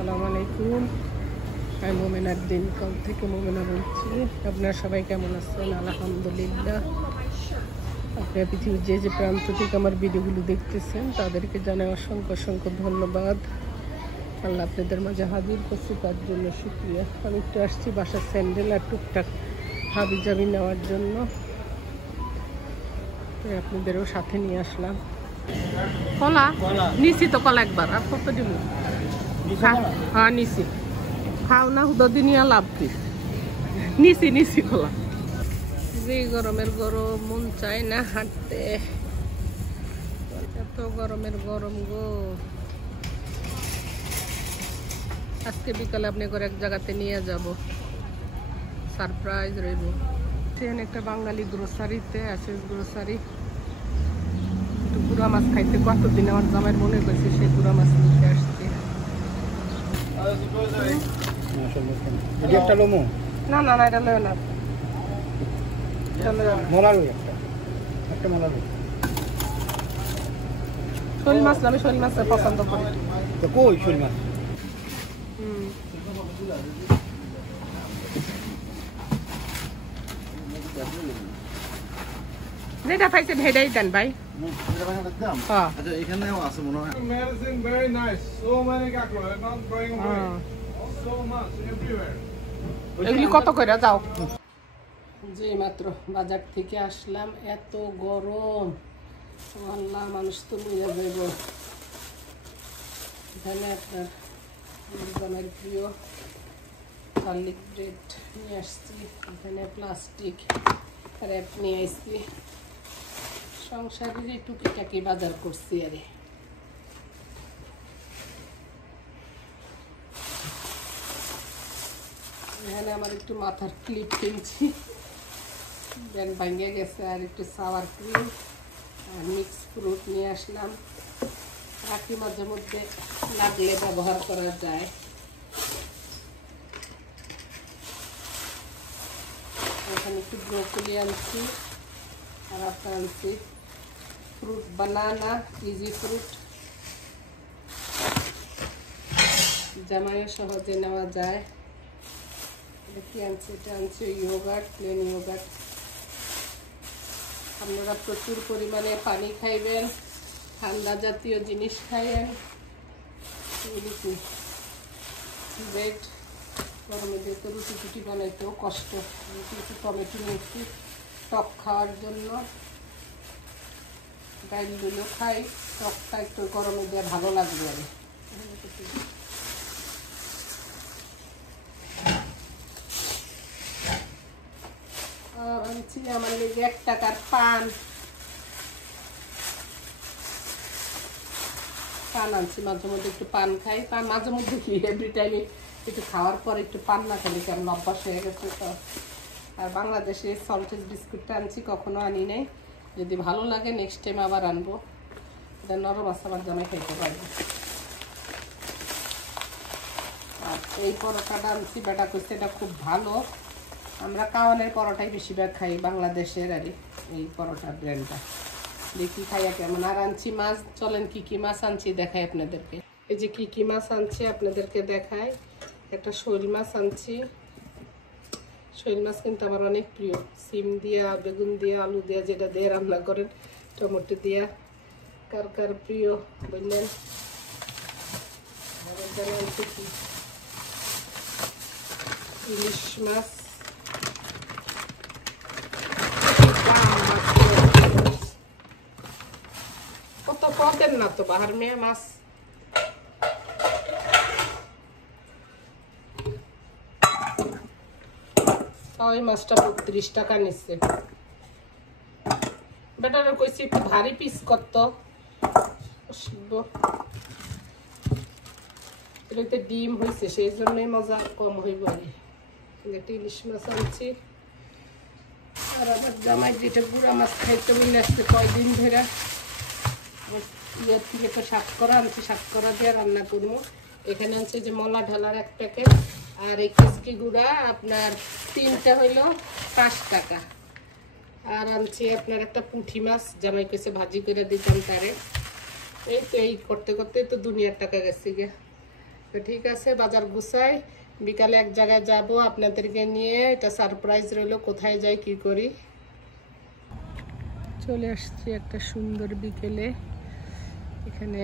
আসসালামু আলাইকুম। আমি মোমেনার দিনকাল থেকে মোমেনা বলছি। আপনারা সবাই কেমন আছেন? আলহামদুলিল্লাহ। আপনারা পৃথিবীর যে যে প্রান্ত থেকে আমার ভিডিওগুলো দেখতেছেন তাদেরকে জানাই অসংখ্য অসংখ্য ধন্যবাদ। আল্লাহ আপনাদের মাঝে হাজির করছি, তার জন্য শুকরিয়া। আমি একটু আসছি বাসার স্যান্ডেল আর টুকটাক হাবি জাবি নেওয়ার জন্য, আপনাদেরও সাথে নিয়ে আসলাম। কলা নিছি তো, কলা একবার আর কত দিব? হ্যাঁ নিছি, খাও না হুদি নিয়ে লাভ কি? নিছি কলা। যে গরমের গরম, মন চায় না হাঁটতে, এত গরমের গরম গো। আজকে বিকালে আপনি করে এক জায়গাতে নিয়ে যাব, সারপ্রাইজ রইব। ট্রেন একটা বাঙালি গ্রোসারিতে আছে, গ্রোসারি একটু গুড়া মাছ খাইতে কতদিন আমার জামাইয়ের মনে করছে, সে গুড়া মাছ নিতে আসছে। না না না, এটা লয় না, শোল মাছ না, আমি শোল মাছ পছন্দ করি। কই শোল মাছ? যেটা পাইছেন হেডাই দেন ভাই। এখানেও আছে মনে হয়। এগুলি কত করে যাও? যে মাত্র বাজার থেকে আসলাম, এত গরম আল্লাহ, মানুষ তো লইয়া যাইব। এখানে আপনার আমার প্রিয় গার্লিক ব্রেড নিয়ে আসছি, এখানে প্লাস্টিক র্যাপ নিয়ে আসছি। সংসারের টুকিটাকি বাজার করছি আরে। এখানে আমার একটু মাথার ক্লিপ কিনছি, ব্যান্ড ভাঙে গেছে, আর একটু সাওয়ার ক্রিম আর মিক্স ফ্রুট নিয়ে আসলাম। রাখি মাঝে মধ্যে লাগলে ব্যবহার করা যায়। এখানে একটু ব্রোকলি আনছি, আর আপনার আনছি ফ্রুট বানানা, ইজি ফ্রুট, জামাইও সহজে নেওয়া যায়। এটা কি আনছি? এটা আনছি ইয়োগার্ট, প্লেন ইয়োগার্ট। আপনারা প্রচুর পরিমাণে পানি খাইবেন, ঠান্ডা জাতীয় জিনিস খাইবেন। ব্রেড গরমে যেহেতু রুটি টুটি বানাইতেও কষ্ট, একটু টমেটো নিচ্ছি টক খাওয়ার জন্য। ডাইলগুলো খাই, টকটা একটু গরমে দিয়ে ভালো লাগবে। আর আনছি আমার লেগে 1 টাকার পান আনছি। মাঝে মধ্যে একটু পান খাই, পান মাঝে মধ্যে কি এভরি টাইমে একটু খাওয়ার পর একটু পান না খেলে কেমন অভ্যাস হয়ে গেছে তো। আর বাংলাদেশে সল্টেড বিস্কুটটা আনছি, কখনো আনি নাই। যদি ভালো লাগে নেক্সট টাইম আবার আনবো। এটা নরম আছে, আমার জামাই খাইতে পারবো। আর এই পরোটাটা আনছি, বেটা করছে এটা খুব ভালো। আমরা কাওয়ানের পরোটাই বেশিরভাগ খাই বাংলাদেশের, আর এই পরোটা ব্র্যান্ডটা দেখি খাইয়া কেমন। আর আনছি মাছ, চলেন কি কি মাছ আনছি দেখাই আপনাদেরকে। এই যে কি কি মাছ আনছি আপনাদেরকে দেখাই। একটা শৈল মাছ আনছি, শৈল মাছ কিন্তু আমার অনেক প্রিয়। সিম দিয়া, বেগুন দিয়া, আলু দিয়া, যেটা দিয়ে রান্না করেন, টমেটো দিয়া, কার কার প্রিয় বললেন। আনছি কি ইলিশ মাছ, কত পদের না তো বাহার মেয়ে মাছ। ওই মাছটা 32 টাকা নিচ্ছে। বেটারে কইছি একটু ভারী পিস করতো, এটাতে ডিম হয়েছে, সেই জন্যই মজা কম হইব। একটা ইলিশ মাছ আনছি। আর আমার জামাই যেটা গুড়া মাছ খাইতে মিলে আসছে কয়দিন ধরে, ইয়ের থেকে তো সাতকরা আনছি, সাতকরা দিয়ে রান্না করবো। এখানে আনছি যে মলা ঢালার 1 প্যাকেট, আর এই কিসকি গুঁড়া আপনার 3টা হইল 5 টাকা। আর আনছি আপনার একটা পুঁটি মাছ, জামাই কইছে ভাজি করে দিতাম তারে। এই তো এই করতে করতে তো দুনিয়ার টাকা গেছে গে। তো ঠিক আছে, বাজার গুছাই, বিকালে এক জায়গায় যাব আপনাদেরকে নিয়ে। এটা সারপ্রাইজ রইল, কোথায় যাই কি করি। চলে আসছি একটা সুন্দর বিকেলে। এখানে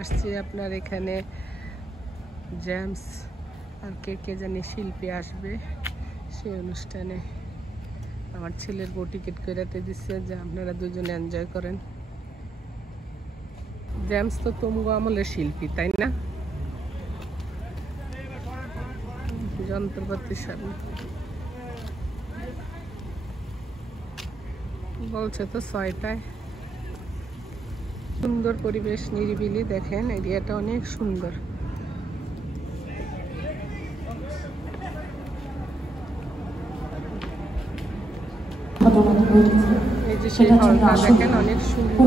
আসছি আপনার, এখানে জেমস আর কে জানি শিল্পী আসবে সেই অনুষ্ঠানে। আমার ছেলের বউ টিকিট করে দিচ্ছে যে আপনারা দুজনে এনজয় করেন। জেমস তো তুমগো আমলের শিল্পী, তাই না? যন্ত্রপাতির সামনে বলছে তো 6টায়। সুন্দর পরিবেশ, নিরিবিলি, দেখেন এরিয়াটা অনেক সুন্দর। এই যে সেই হলটা দেখেন, অনেক সুন্দর,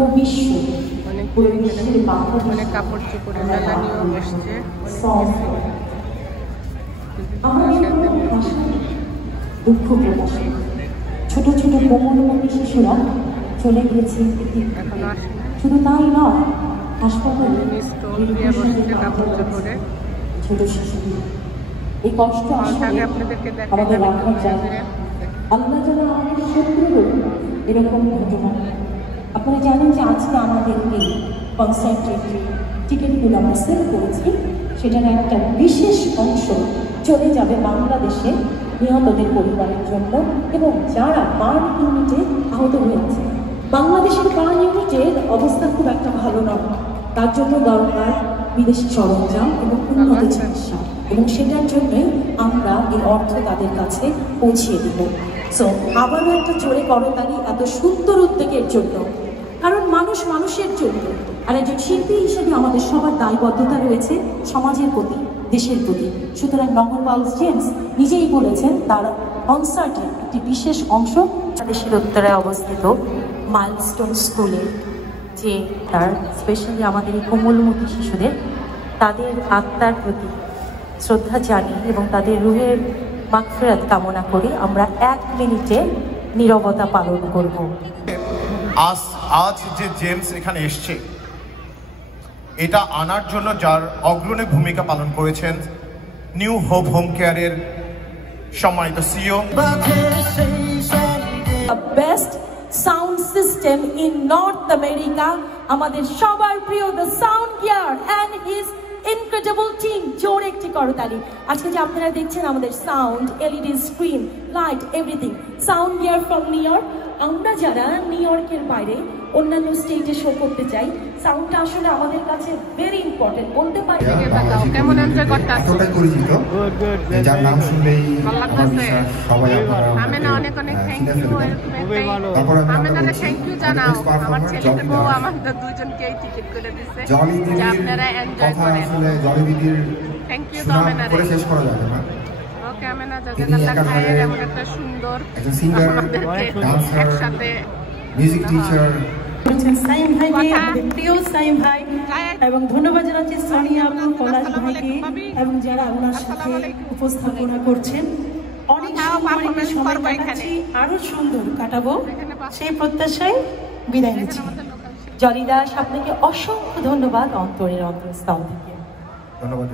অনেক কাপড় চোপড়ের মেলা নিয়েও বসছে, দুঃখ প্রকাশে ছোট ছোট কোমলমতি শিশুরা চলে গিয়েছে। শুধু তাই নয়, হাসপাতালে ছোট শিশু, এই কষ্ট আমাদের রাখার জায়গা। আল্লাহ যেন আমাদের শত্রুর এরকম ঘটনা। আপনারা জানেন যে আজকে আমাদের এই কনসার্টের যে টিকিটগুলো আমরা সেল করেছি, সেটার একটা বিশেষ অংশ চলে যাবে বাংলাদেশে নিহতদের পরিবারের জন্য এবং যারা বার্ন ইউনিটে আহত হয়েছে। বাংলাদেশের বার্ন ইউনিটের অবস্থা খুব একটা ভালো নয়, তার জন্য দরকার বিদেশি সরঞ্জাম এবং উন্নত চিকিৎসা, এবং সেটার জন্যই আমরা এই অর্থ তাদের কাছে পৌঁছিয়ে দেব। সো আবারও একটা জোরে করতালি এত সুন্দর উদ্যোগের জন্য, কারণ মানুষ মানুষের জন্য। আর একজন শিল্পী হিসেবে আমাদের সবার দায়বদ্ধতা রয়েছে সমাজের প্রতি, দেশের প্রতি। সুতরাং নগর পালস জেমস নিজেই বলেছেন তার কনসার্টের একটি বিশেষ অংশ দেশের উত্তরে অবস্থিত মাইলস্টোন স্কুলে, যে তার স্পেশালি আমাদের এই কোমলমতি শিশুদের, তাদের আত্মার প্রতি শ্রদ্ধা জানিয়ে এবং তাদের রুহের মাগফিরাত কামনা করি আমরা 1 মিনিটে নীরবতা পালন করব। আজ যে জেমস এখানে এসছে, এটা আনার জন্য যার অগ্রণী ভূমিকা পালন করেছেন নিউ হোপ হোম কেয়ারের সম্মানিত CEO. Best sound system in North America, আমাদের সবার প্রিয় the sound gear and his incredible team. জোরে একটি করতালি। আজকে যে আপনারা দেখছেন আমাদের sound, LED screen, light, everything, sound gear from New York. আমরা যারা নিউ ইয়র্কের বাইরে অন্যান্য স্টেটে শো করতে চাই, সাউন্ডটা আসলে আমাদের কাছে ভেরি ইম্পর্টেন্ট। বলতে পারি কেমন এনজয় করতে আসছো? পরিচিত, যার নাম শুনলেই সবাই আমেনা অনেক অনেক থ্যাংক ইউ। আমেনারে থ্যাংক ইউ জানাও, আমার ছেলেকে বউ আমাদের দুইজনকেই টিকিট করে দিয়েছে যে আপনারা এনজয় করেন। জলি দিদির থ্যাংক ইউ তো আমেনারে, করে শেষ করা যাবে না। ওকে আমেনা, জাজাকাল্লাহ খায়ের। এমন একটা সুন্দর একজন সিঙ্গার, ডান্সার, একসাথে মিউজিক টিচার। সাইম ভাইকে, আমাদের প্রিয় সাইম ভাই, এবং ধন্যবাদ জানাচ্ছি সোনিয়া আপু, পলাশ ভাইকে এবং যারা ওনার সাথে উপস্থাপনা করছেন। অনেক সময় কাটাচ্ছি, আরো সুন্দর কাটাবো সেই প্রত্যাশায় বিদায় নিচ্ছি। জলি দাস, আপনাকে অসংখ্য ধন্যবাদ অন্তরের অন্তঃস্থল থেকে। ধন্যবাদ।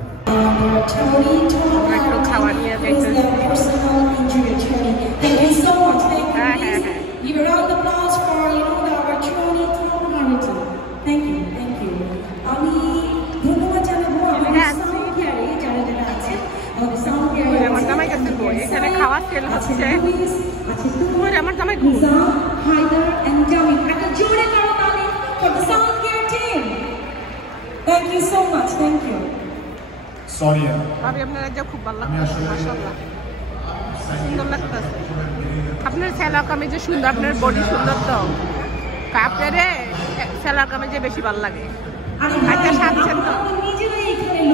একটু খাওয়া নিয়ে দেখতে Give a round of applause for, our Choni top community. Thank you, thank you. আমি ধন্যবাদ জানাবো আমাদের সাউন্ড গিয়ারে যারা যারা আছেন, আমাদের সাউন্ড গিয়ারে আমার জামাই কাছে বই, এখানে খাওয়া সেল হচ্ছে। আমার জামাই হায়দার এন্ড জামিল, একটা জোরে করতালি for the sound gear team. Thank you so much, thank you. Sorry ভাবি আপনারা যে খুব ভালো লাগছে, মাশাআল্লাহ সুন্দর লাগতেছে। আপনার সেলার কামিজে সুন্দর, আপনার বডি সুন্দর, তো কাপড়ে সেলার কামিজে বেশি ভালো লাগে। আচ্ছা সাজছেন তো,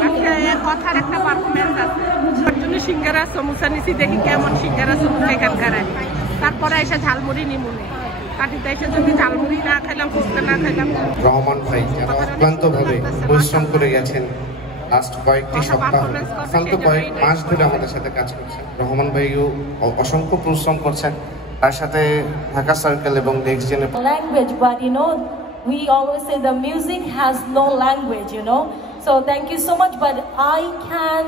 আচ্ছা কথার একটা পারফরমেন্স আছে। তার জন্য সিঙ্গারা সমুসা নিছি, দেখি কেমন সিঙ্গারা সমুসা এখানকার। তারপরে এসে ঝালমুড়ি নিমুনে কাটিতে এসে যদি ঝালমুড়ি না খেলাম, ফুচকা না খেলাম। রহমান ভাই যারা অক্লান্তভাবে পরিশ্রম করে গেছেন লাস্ট কয়েকটি সপ্তাহ, অত্যন্ত কয়েক মাস ধরে আমাদের সাথে কাজ করছেন। রহমান ভাইও অসংখ্য পরিশ্রম করছেন, তার সাথে ঢাকা সার্কেল এবং next generation language, but we always say the music has no language, So thank you so much, but I can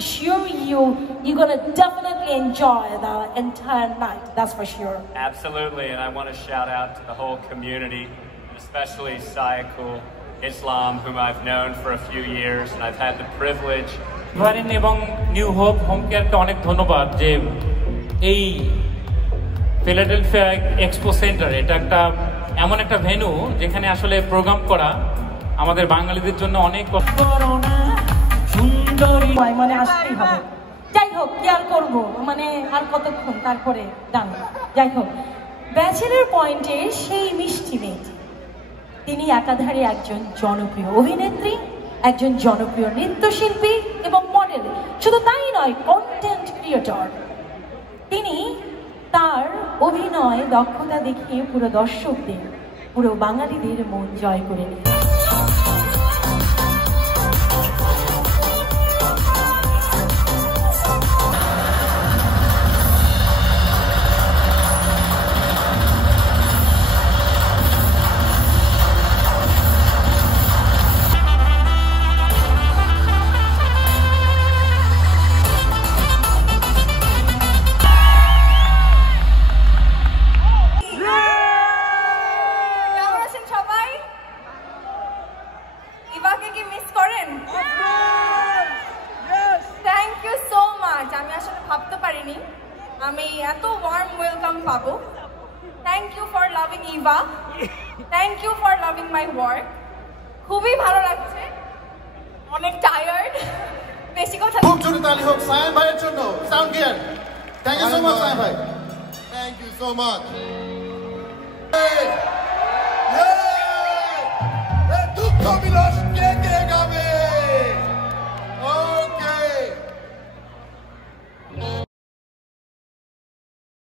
assure you, you're gonna definitely enjoy the entire night, that's for sure. Absolutely, and I want to shout out to the whole community, especially Sayakul Islam, whom I've known for a few years, and I've had the privilege. ভারিন এবং new hope home কেয়ারকে অনেক ধন্যবাদ যে এই Philadelphia expo centre এটা একটা এমন একটা venue যেখানে আসলে প্রোগ্রাম করা আমাদের বাঙালিদের জন্য অনেক সুন্দরী মানে আসতেই হবে। যাই হোক, কি আর করবো, মানে আর কতক্ষণ, তারপরে ডান। যাই হোক, ব্যাচেলর পয়েন্টে সেই মিষ্টি মেয়েটি, তিনি একাধারে একজন জনপ্রিয় অভিনেত্রী, একজন জনপ্রিয় নৃত্যশিল্পী এবং মডেল, শুধু তাই নয়, কন্টেন্ট ক্রিয়েটর। তিনি তার অভিনয় দক্ষতা দেখিয়ে পুরো দর্শকদের, পুরো বাঙালিদের মন জয় করে নিয়েছেন। ইভাকে কি মিস করেন? Thank you so much. আমি আসলে ভাবতে পারিনি আমি এত ওয়ার্ম ওয়েলকাম পাবো। Thank you for loving Eva, thank you for loving my work. খুবই ভালো লাগছে, অনেক টায়ার্ড, বেশি কথা। খুব জোরে তালি হোক সায়ন ভাইয়ের জন্য, sound gear. Thank you so much Sayan ভাই, থ্যাংক ইউ সো মাচ। দুঃখ বিলাস কে কে গাবে?